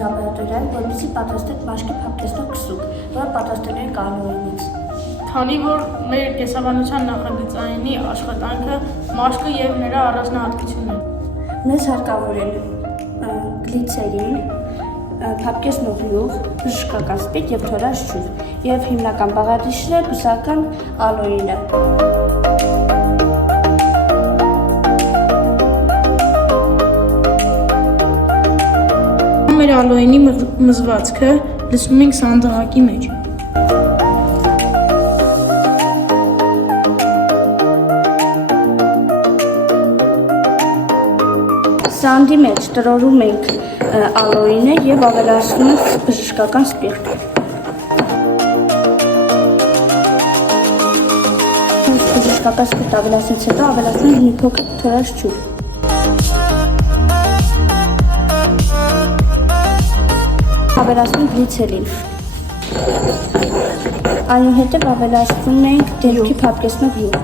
լաբորատորիայում, որպեսզի պատրաստենք մաշկի փափկեցնող քսուկ, որը պատրաստել ենք ալոյինից։ Քանի որ մեր կենսաբանության նախագծայինի աշխատանքը մաշկը եւ նրա առանձնահատկությունն է։ Մեզ հարկավոր են գլիցերին, փափկեցնող յուղ, բժշկական սպիրտ եւ թորած ջուր, եւ հիմնական բաղադրիչն է բուսական ալոյինը։ Մեր ալոյինի մզվածքը լցնում ենք սանդղակի մեջ։ Սանդի մեջ տրորում ենք ալոյինը եւ ավելացնում ենք բժշկական սպիրտ։ Բժշկական սպիրտ ավելացնից հետո ավելացնում ենք մի փոքր թորած ջուր։ Ավելացնում գլիցերին։ Այնուհետև ավելացնում ենք դեմքի փափկեցնող յուղ։